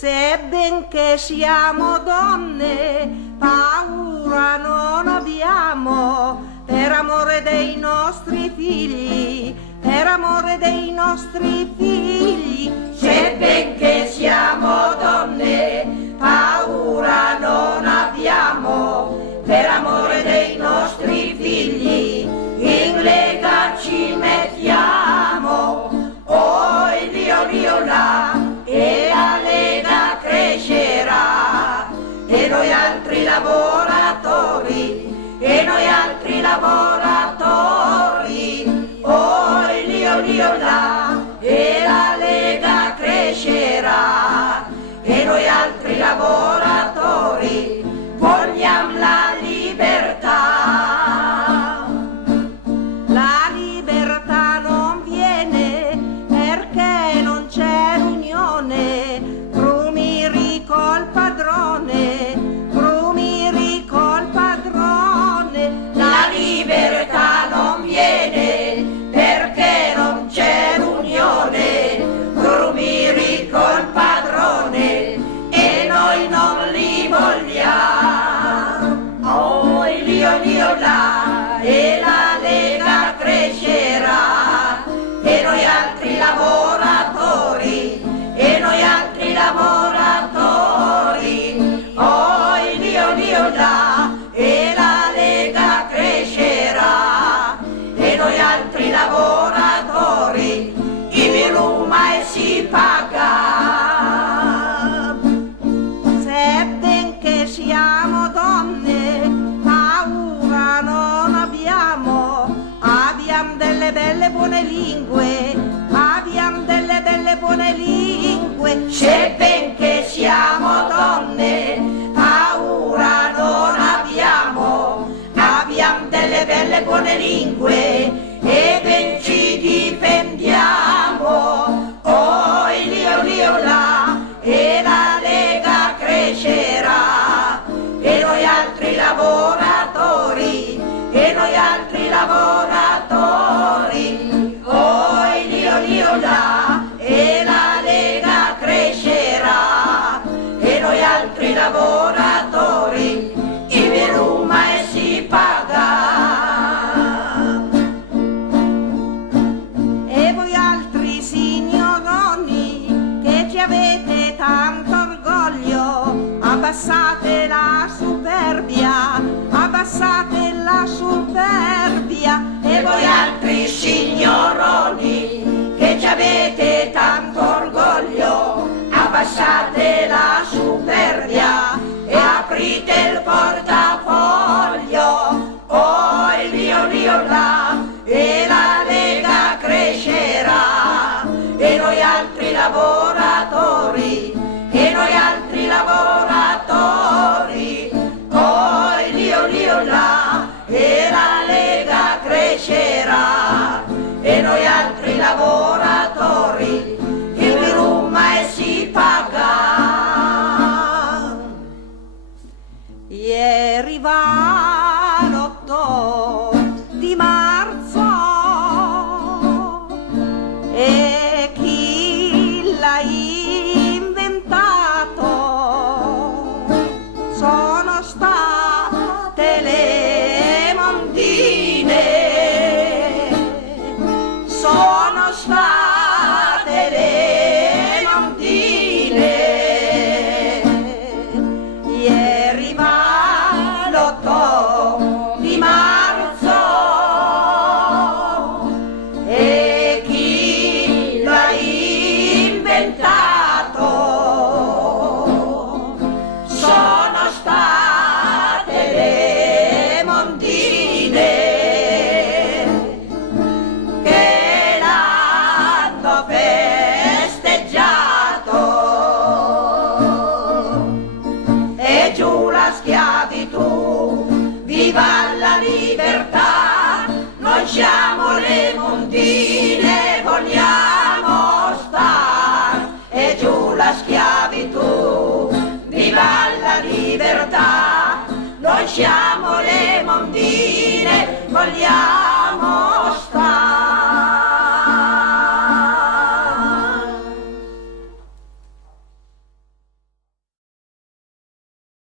Benché siamo donne, paura non abbiamo, per amore dei nostri figli, per amore dei nostri figli. Se benché siamo donne, paura non abbiamo, per amore dei nostri figli, in lega ci mettiamo. Oh, il Dio là, e la lega crescerà, e noi altri lavoratori, e noi altri lavoratori. Oh, il Dio là, e la lega crescerà, e noi altri lavoratori vogliamo la libertà. La libertà non viene perché non c'è l'unione. Brumiri col padrone, Brumiri col padrone. La libertà non viene perché non c'è l'unione. Brumiri col padrone e noi non li vogliamo. Oh, il Dio là, e la lega crescerà, e noi altri lavoratori, e noi altri lavoratori. Oh, il Dio là, e la lega crescerà, e noi altri lavoratori, i viruma e si paga. Se benché siamo donne, paura non abbiamo, abbiamo delle belle buone lingue, abbiamo delle belle buone lingue. Se benché siamo donne, paura non abbiamo, abbiamo delle belle buone lingue e ben ci difendiamo. Oh, il Dio là, e la lega crescerà, e noi altri lavoratori, e noi altri lavoratori. Oh, il Dio là, e la lega crescerà, e noi altri lavoratori, i viruma e si paga. E voi altri signoroni che ci avete tanto orgoglio, abbassate la superbia, abbassate la superbia. E voi altri signoroni che ci avete tanto orgoglio, abbassate la superbia e aprite il portafoglio. Oh, il Dio là, e la lega crescerà, e noi altri lavoratori, e noi altri lavoratori. Oh, il Dio là, e la lega crescerà, e noi altri lavoratori, il viruma e si paga. Ieri va l'8 di marzo e chi l'ha inventato sono state le mondine, sono state le mondine. Ieri va l'8 di marzo e chi l'ha inventato sono state le mondine che l'hanno festeggiato. E giù la schiavitù, viva la libertà, noi siamo le mondine, vogliamo star. E giù la schiavitù, viva la libertà, noi siamo